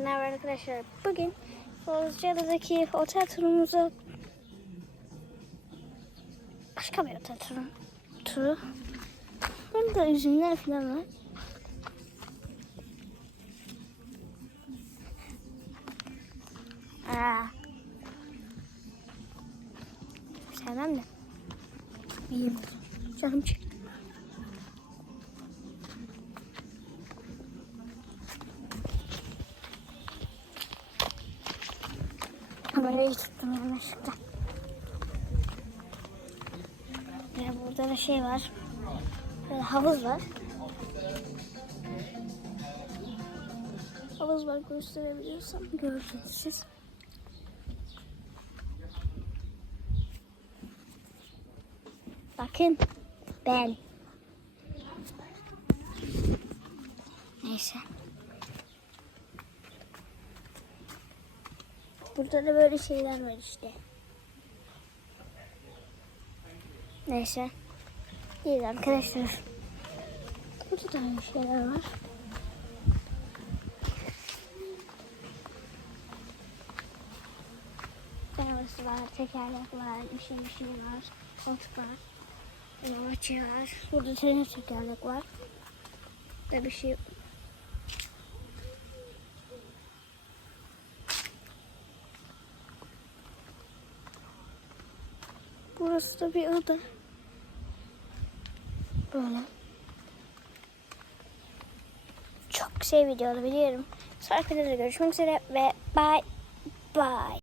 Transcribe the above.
Herkese merhaba arkadaşlar. Bugün Bozcaada'daki otel turumuzu başka bir otel turu. turu. Burada üzümler falan var. Aa. Sevmem de. İyiyim. Canım çekti. Kamerayı tuttum yanlışlıkla. Ya burada da şey var. Böyle havuz var. Havuz var gösterebiliyorsam görürsünüz siz. Bakın ben. Neyse. Burada da böyle şeyler var işte. Neyse. İyi arkadaşlar. Burada da aynı şeyler var. Arabası var, tekerlek var, bir şey bir şey var, koltuk var, yavaşçı var. Burada tren tekerlek var. Burada bir şey Burası da bir oda. Böyle. Çok şey videoda biliyorum. Sonraki videoda görüşmek üzere ve bye bye.